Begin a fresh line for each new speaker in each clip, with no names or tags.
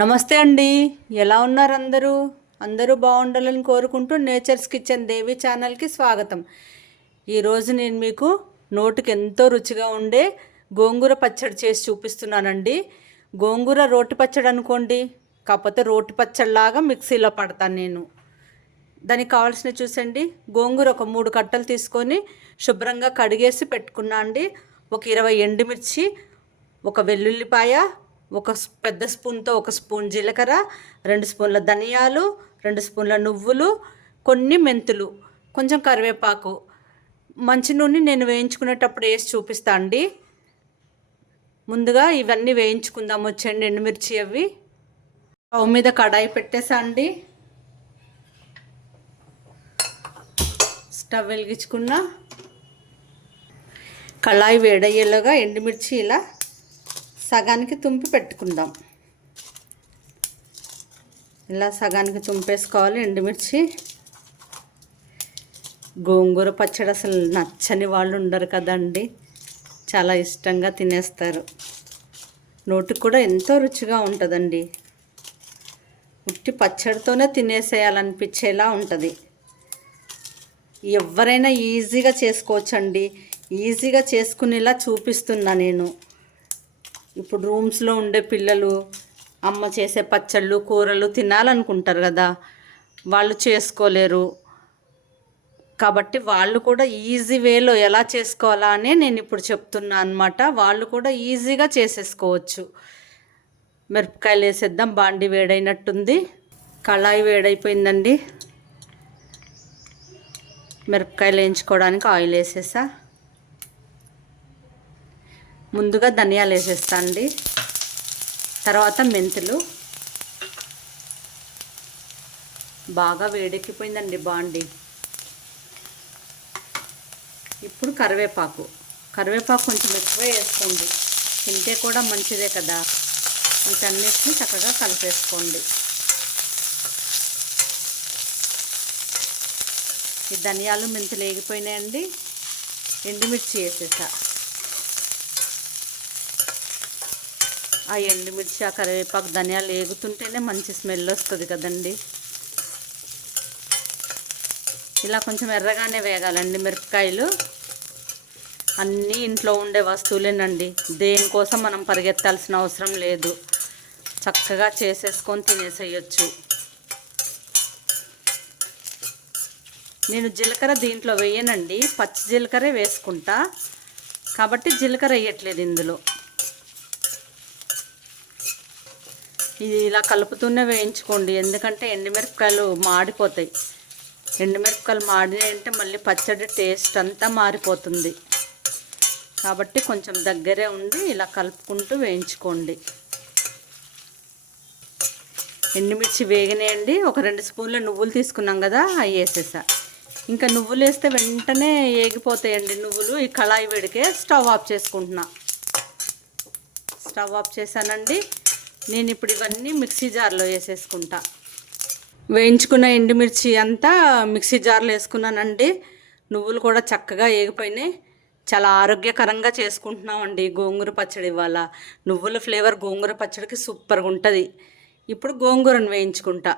నమస్తే అండి. ఎలా ఉన్నారు అందరూ? అందరూ బాగుండాలని కోరుకుంటూ నేచర్స్ కిచెన్ దేవి ఛానల్కి స్వాగతం. ఈరోజు నేను మీకు నోటికి ఎంతో రుచిగా ఉండే గోంగూర పచ్చడి చేసి చూపిస్తున్నానండి. గోంగూర రోటి పచ్చడి అనుకోండి కాకపోతే రోటి పచ్చడిలాగా మిక్సీలో పడతాను నేను. దానికి కావాల్సిన చూసండి. గోంగూర ఒక మూడు కట్టలు తీసుకొని శుభ్రంగా కడిగేసి పెట్టుకున్నా అండి. ఒక ఇరవై ఎండుమిర్చి ఒక వెల్లుల్లిపాయ ఒక పెద్ద స్పూన్తో ఒక స్పూన్ జీలకర్ర రెండు స్పూన్ల ధనియాలు రెండు స్పూన్ల నువ్వులు కొన్ని మెంతులు కొంచెం కరివేపాకు. మంచి నూనె నేను వేయించుకునేటప్పుడు వేసి చూపిస్తా అండి. ముందుగా ఇవన్నీ వేయించుకుందాం. వచ్చండి ఎండుమిర్చి అవి. స్టవ్ మీద కడాయి పెట్టేసా అండి. స్టవ్ వెలిగించుకున్న. కళాయి వేడయ్యేలాగా ఎండుమిర్చి ఇలా సగానికి తుంపి పెట్టుకుందాం. ఇలా సగానికి తుంపేసుకోవాలి ఎండుమిర్చి. గోంగూర పచ్చడి అసలు నచ్చని వాళ్ళు ఉండరు కదండి. చాలా ఇష్టంగా తినేస్తారు. నోటికి కూడా ఎంతో రుచిగా ఉంటుందండి. ఉట్టి పచ్చడితోనే తినేసేయాలనిపించేలా ఉంటుంది. ఎవరైనా ఈజీగా చేసుకోవచ్చండి. ఈజీగా చేసుకునేలా చూపిస్తున్నా నేను. ఇప్పుడు రూమ్స్లో ఉండే పిల్లలు అమ్మ చేసే పచ్చళ్ళు కూరలు తినాలనుకుంటారు కదా. వాళ్ళు చేసుకోలేరు. కాబట్టి వాళ్ళు కూడా ఈజీ వేలో ఎలా చేసుకోవాలా అని నేను ఇప్పుడు చెప్తున్నా అనమాట వాళ్ళు కూడా ఈజీగా చేసేసుకోవచ్చు. మిరపకాయలు వేసేద్దాం బాండి వేడైనట్టుంది. కళాయి వేడైపోయిందండి. మిరపకాయలు వేయించుకోవడానికి ఆయిల్ వేసేసా. ముందుగా ధనియాలు వేసేస్తా అండి. తర్వాత మెంతులు. బాగా వేడెక్కిపోయిందండి బాండి. ఇప్పుడు కరివేపాకు. కరివేపాకు కొంచెం ఎక్కువ వేసుకోండి. తింటే కూడా మంచిదే కదా. వీటన్నిటిని చక్కగా కలిపేసుకోండి. ఈ ధనియాలు మెంతులు వేగిపోయినాయండి. ఎండుమిర్చి వేసేసా. ఆ ఎండుమిర్చి ఆ కరివేపాకు ధనియాలు వేగుతుంటేనే మంచి స్మెల్ వస్తుంది కదండి. ఇలా కొంచెం ఎర్రగానే వేగాలండి మిరపకాయలు. అన్నీ ఇంట్లో ఉండే వస్తువులేనండి. దేనికోసం మనం పరిగెత్తాల్సిన అవసరం లేదు. చక్కగా చేసేసుకొని తినేసేయచ్చు. నేను జీలకర్ర దీంట్లో వేయనండి. పచ్చి జీలకర్రే వేసుకుంటా. కాబట్టి జీలకర్ర వేయట్లేదు ఇందులో. ఇది ఇలా కలుపుతూనే వేయించుకోండి. ఎందుకంటే ఎండుమిరపకాయలు మాడిపోతాయి. ఎండుమిరపకాయలు మాడినాయంటే మళ్ళీ పచ్చడి టేస్ట్ అంతా మారిపోతుంది. కాబట్టి కొంచెం దగ్గరే ఉండి ఇలా కలుపుకుంటూ వేయించుకోండి. ఎండుమిర్చి వేగినాయండి. ఒక రెండు స్పూన్ల నువ్వులు తీసుకున్నాం కదా అవి వేసేసా. ఇంకా నువ్వులు వేస్తే వెంటనే ఏగిపోతాయండి నువ్వులు. ఈ కళాయి వేడికే స్టవ్ ఆఫ్ చేసుకుంటున్నా. స్టవ్ ఆఫ్ చేశానండి. నేను ఇప్పుడు ఇవన్నీ మిక్సీ జార్లో వేసేసుకుంటా. వేయించుకున్న ఎండుమిర్చి అంతా మిక్సీ జార్లో వేసుకున్నానండి. నువ్వులు కూడా చక్కగా ఏగిపోయినాయి. చాలా ఆరోగ్యకరంగా చేసుకుంటున్నామండి గోంగూర పచ్చడి ఇవాళ. నువ్వుల ఫ్లేవర్ గోంగూర పచ్చడికి సూపర్గా ఉంటుంది. ఇప్పుడు గోంగూరను వేయించుకుంటా.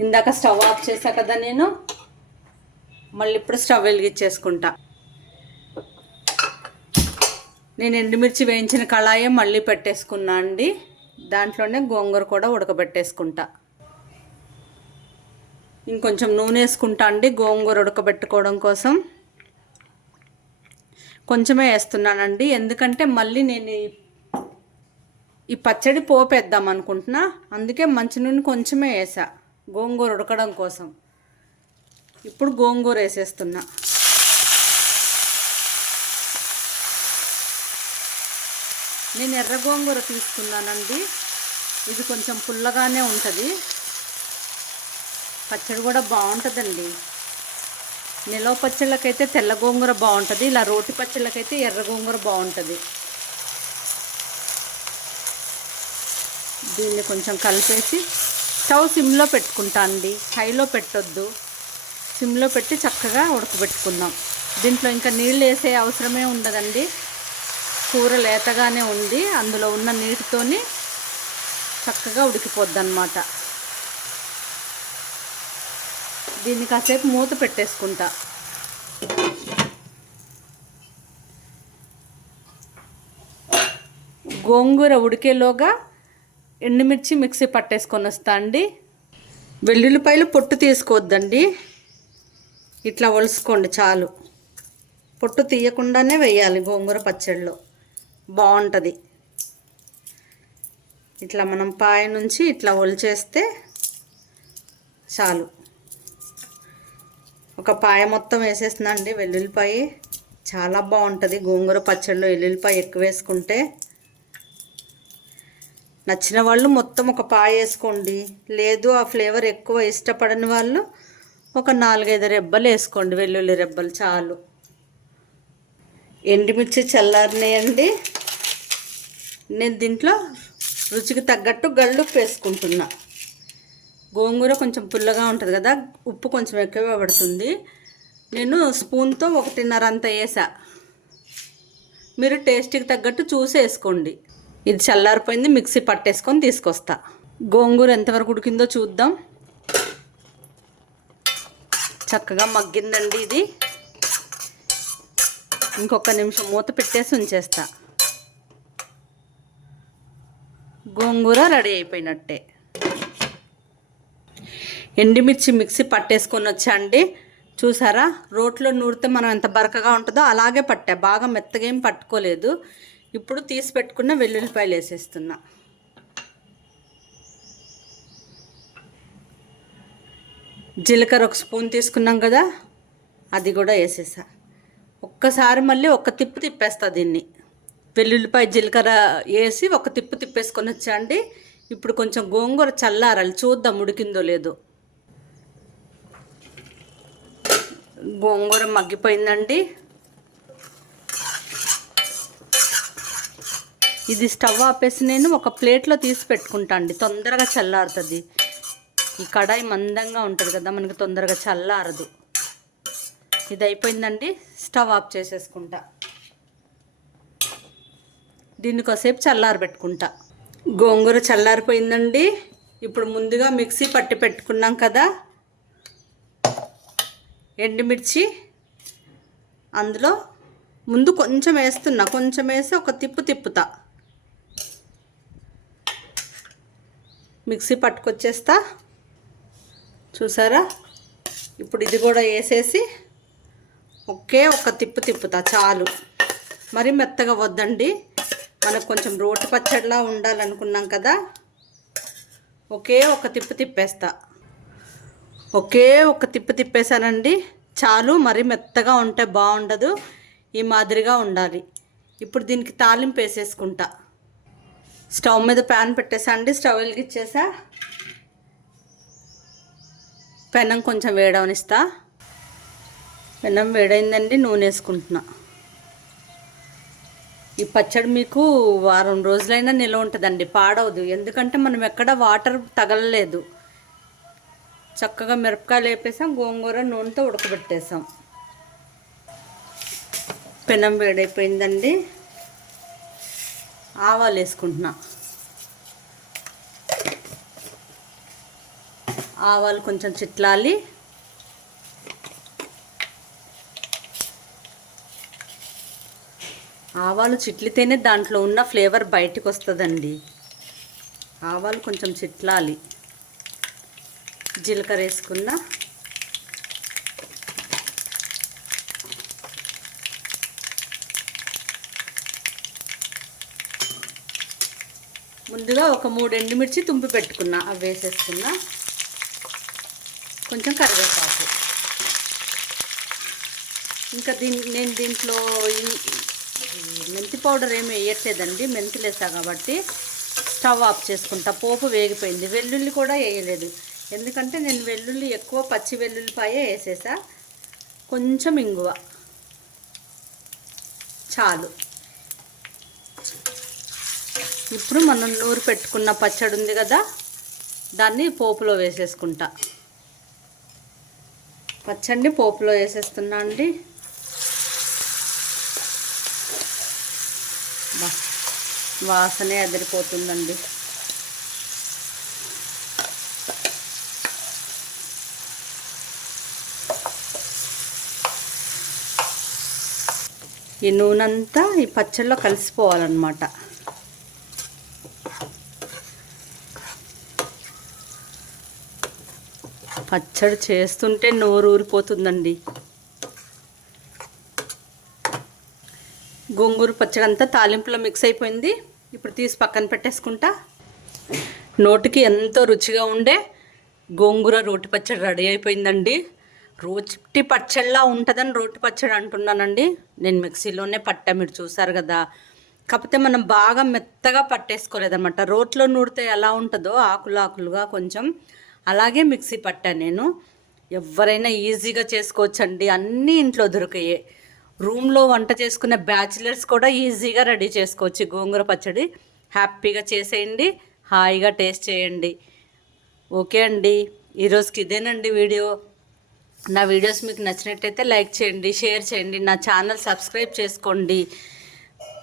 ఇందాక స్టవ్ ఆఫ్ చేశా కదా నేను. మళ్ళీ ఇప్పుడు స్టవ్ వెలిగించేసుకుంటా. నేను ఎండుమిర్చి వేయించిన కళాయే మళ్ళీ పెట్టేసుకున్నా అండి. దాంట్లోనే గోంగూర కూడా ఉడకబెట్టేసుకుంటా. ఇంకొంచెం నూనె వేసుకుంటా అండి గోంగూర ఉడకబెట్టుకోవడం కోసం. కొంచెమే వేస్తున్నానండి. ఎందుకంటే మళ్ళీ నేను ఈ- ఈ పచ్చడి పోపేద్దాం అనుకుంటున్నా. అందుకే మంచి నూనె కొంచెమే వేసా గోంగూర ఉడకడం కోసం. ఇప్పుడు గోంగూర వేసేస్తున్నా. నేను ఎర్ర గోంగూర తీసుకున్నానండి. ఇది కొంచెం పుల్లగానే ఉంటుంది. పచ్చడి కూడా బాగుంటుందండి. నిలవ పచ్చళ్ళకైతే తెల్ల గోంగూర బాగుంటుంది. ఇలా రోటి పచ్చళ్ళకైతే ఎర్ర గోంగూర బాగుంటుంది. దీన్ని కొంచెం కలిపేసి స్టవ్ సిమ్లో పెట్టుకుంటా అండి. హైలో పెట్టొద్దు. సిమ్లో పెట్టి చక్కగా ఉడకబెట్టుకుందాం. దీంట్లో ఇంకా నీళ్ళు వేసే అవసరమే ఉండదండి. కూర లేతగానే ఉంది. అందులో ఉన్న నీటితోని చక్కగా ఉడికిపోద్ది అనమాట దీన్ని కాసేపు మూత పెట్టేసుకుంటా. గోంగూర ఉడికేలోగా ఎండుమిర్చి మిక్సీ పట్టేసుకొని వస్తా అండి. వెల్లుల్లిపాయలు పొట్టు తీసుకోవద్దండి. ఇట్లా ఒలుసుకోండి చాలు. పొట్టు తీయకుండానే వేయాలి గోంగూర పచ్చడిలో బాగుంటుంది. ఇట్లా మనం పాయ నుంచి ఇట్లా ఒలిచేస్తే చాలు. ఒక పాయ మొత్తం వేసేస్తుందండి వెల్లుల్లిపాయ. చాలా బాగుంటుంది. గోంగూర పచ్చడిలో వెల్లుల్లిపాయ ఎక్కువ వేసుకుంటే. నచ్చిన వాళ్ళు మొత్తం ఒక పాయ వేసుకోండి. లేదు ఆ ఫ్లేవర్ ఎక్కువ ఇష్టపడని వాళ్ళు ఒక నాలుగైదు రెబ్బలు వేసుకోండి వెల్లుల్లి రెబ్బలు చాలు. ఎండుమిర్చి చల్లారినాయండి. నేను దీంట్లో రుచికి తగ్గట్టు గళ్ళుప్పు వేసుకుంటున్నా. గోంగూర కొంచెం పుల్లగా ఉంటుంది కదా ఉప్పు కొంచెం ఎక్కువ పడుతుంది. నేను స్పూన్తో ఒకటిన్నర అంత వేసా. మీరు టేస్ట్కి తగ్గట్టు చూసి వేసుకోండి. ఇది చల్లారిపోయింది మిక్సీ పట్టేసుకొని తీసుకొస్తా. గోంగూర ఎంతవరకు ఉడికిందో చూద్దాం. చక్కగా మగ్గిందండి ఇది. ఇంకొక నిమిషం మూత పెట్టేసి ఉంచేస్తా. గోంగూర రెడీ అయిపోయినట్టే. ఎండుమిర్చి మిక్సీ పట్టేసుకొని వచ్చా అండి చూసారా? రోట్లో నూరితే మనం ఎంత బరకగా ఉంటుందో అలాగే పట్టా. బాగా మెత్తగా ఏం పట్టుకోలేదు. ఇప్పుడు తీసి పెట్టుకున్న వెల్లుల్లిపాయలు వేసేస్తున్నా. జీలకర్ర ఒక స్పూన్ తీసుకున్నాం కదా? అది కూడా వేసేసా. ఒక్కసారి మళ్ళీ ఒక తిప్పు తిప్పేస్తా దీన్ని. వెల్లుల్లిపాయ జీలకర్ర వేసి ఒక తిప్పు తిప్పేసుకొని వచ్చా అండి ఇప్పుడు కొంచెం గోంగూర చల్లారాలి. చూద్దాం ఉడికిందో లేదో. గోంగూర మగ్గిపోయిందండి. ఇది స్టవ్ ఆపేసి నేను ఒక ప్లేట్లో తీసి పెట్టుకుంటా అండి. తొందరగా చల్లారుతుంది. ఈ కడాయి మందంగా ఉంటుంది కదా మనకి తొందరగా చల్లారదు. ఇది అయిపోయిందండి. స్టవ్ ఆఫ్ చేసేసుకుంటా. దీన్ని కాసేపు చల్లారబెట్టుకుంటా. గోంగూర చల్లారిపోయిందండి. ఇప్పుడు ముందుగా మిక్సీ పట్టి పెట్టుకున్నాం కదా. ఎండుమిర్చి అందులో ముందు కొంచెం వేస్తున్నా. కొంచెం వేసి ఒక తిప్పు తిప్పుతా. మిక్సీ పట్టుకొచ్చేస్తా. చూసారా? ఇప్పుడు ఇది కూడా వేసేసి ఒకే ఒక తిప్పు తిప్పుతా చాలు. మరి మెత్తగా వద్దండి. మనకు కొంచెం రోటి పచ్చడిలా ఉండాలనుకున్నాం కదా. ఒకే ఒక తిప్పు తిప్పేస్తా. ఒకే ఒక తిప్పు తిప్పేశానండి. చాలు మరి మెత్తగా ఉంటే బాగుండదు. ఈ మాదిరిగా ఉండాలి. ఇప్పుడు దీనికి తాలింపు వేసేసుకుంటా. స్టవ్ మీద ప్యాన్ పెట్టేసా అండి. స్టవ్ వెలిగిచ్చేసా పెనం కొంచెం వేడవనిస్తా. పెనం వేడైందండి. నూనె వేసుకుంటున్నా. ఈ పచ్చడి మీకు వారం రోజులైనా నిల్వ ఉంటుందండి పాడవదు. ఎందుకంటే మనం ఎక్కడ వాటర్ తగలలేదు. చక్కగా మిరపకాయలు వేపేసాం గోంగూర నూనెతో ఉడకబెట్టేసాం. పెనం వేడైపోయిందండి. ఆవాలు వేసుకుంటున్నా. ఆవాలు కొంచెం చిట్లాలి. ఆవాలు చిట్లితేనే దాంట్లో ఉన్న ఫ్లేవర్ బయటకు వస్తుందండి ఆవాలు కొంచెం చిట్లాలి. జీలకర్ర వేసుకున్న ముందుగా ఒక మూడు ఎండుమిర్చి తుంపి పెట్టుకున్నా అవి వేసేసుకున్నా కొంచెం కరివేపాకు. ఇంకా దీని నేను దీంట్లో ఈ మెంతి పౌడర్ ఏమి వేయట్లేదండి మెంతులు వేసా కాబట్టి స్టవ్ ఆఫ్ చేసుకుంటా. పోపు వేగిపోయింది వెల్లుల్లి కూడా వేయలేదు. ఎందుకంటే నేను వెల్లుల్లి ఎక్కువ పచ్చి వెల్లుల్లిపాయే వేసేసా. కొంచెం ఇంగువ. చాలు. ఇప్పుడు మనం నూరు పెట్టుకున్న పచ్చడి ఉంది కదా దాన్ని పోపులో వేసేసుకుంటా. పచ్చడిని పోపులో వేసేస్తున్నా అండి. వాసనే అదిరిపోతుందండి ఈ నూనెంతా ఈ పచ్చళ్ళలో కలిసిపోవాలన్నమాట. పచ్చడి చేస్తుంటే నోరు ఊరిపోతుందండి గోంగూర పచ్చడి అంతా తాలింపులో మిక్స్ అయిపోయింది. ఇప్పుడు తీసి పక్కన పెట్టేసుకుంటా. నోటికి ఎంతో రుచిగా ఉండే గోంగూర రోటి పచ్చడి రెడీ అయిపోయిందండి. రోటి పచ్చడిలా ఉంటుందని రోటి పచ్చడి అంటున్నానండి. నేను మిక్సీలోనే పట్టా మీరు చూసారు కదా. కాకపోతే మనం బాగా మెత్తగా పట్టేసుకోలేదన్నమాట. రోట్లో నూడితే ఎలా ఉంటుందో ఆకులు ఆకులుగా కొంచెం అలాగే మిక్సీ పట్టాను నేను. ఎవరైనా ఈజీగా చేసుకోవచ్చండి. అన్నీ ఇంట్లో దొరికాయి. రూమ్లో వంట చేసుకునే బ్యాచిలర్స్ కూడా ఈజీగా రెడీ చేసుకోవచ్చు. గోంగూర పచ్చడి హ్యాపీగా చేసేయండి హాయిగా టేస్ట్ చేయండి. ఓకే అండి. ఈరోజుకి ఇదేనండి వీడియో. నా వీడియోస్ మీకు నచ్చినట్టయితే లైక్ చేయండి షేర్ చేయండి నా ఛానల్ సబ్స్క్రైబ్ చేసుకోండి.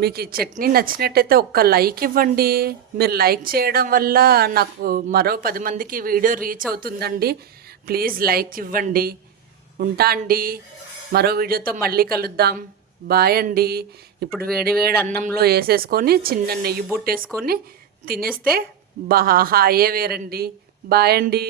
మీకు ఈ చట్నీ నచ్చినట్టయితే ఒక్క లైక్ ఇవ్వండి. మీరు లైక్ చేయడం వల్ల నాకు మరో పది మందికి వీడియో రీచ్ అవుతుందండి. ప్లీజ్ లైక్ ఇవ్వండి. ఉంటా అండి. మరో వీడియోతో మళ్ళీ కలుద్దాం. బాయ్ అండి. ఇప్పుడు వేడి వేడి అన్నంలో వేసేసుకొని చిన్న నెయ్యి బుట్టేసుకొని తినేస్తే బా హాయే వేరండి. బాయ్ అండి.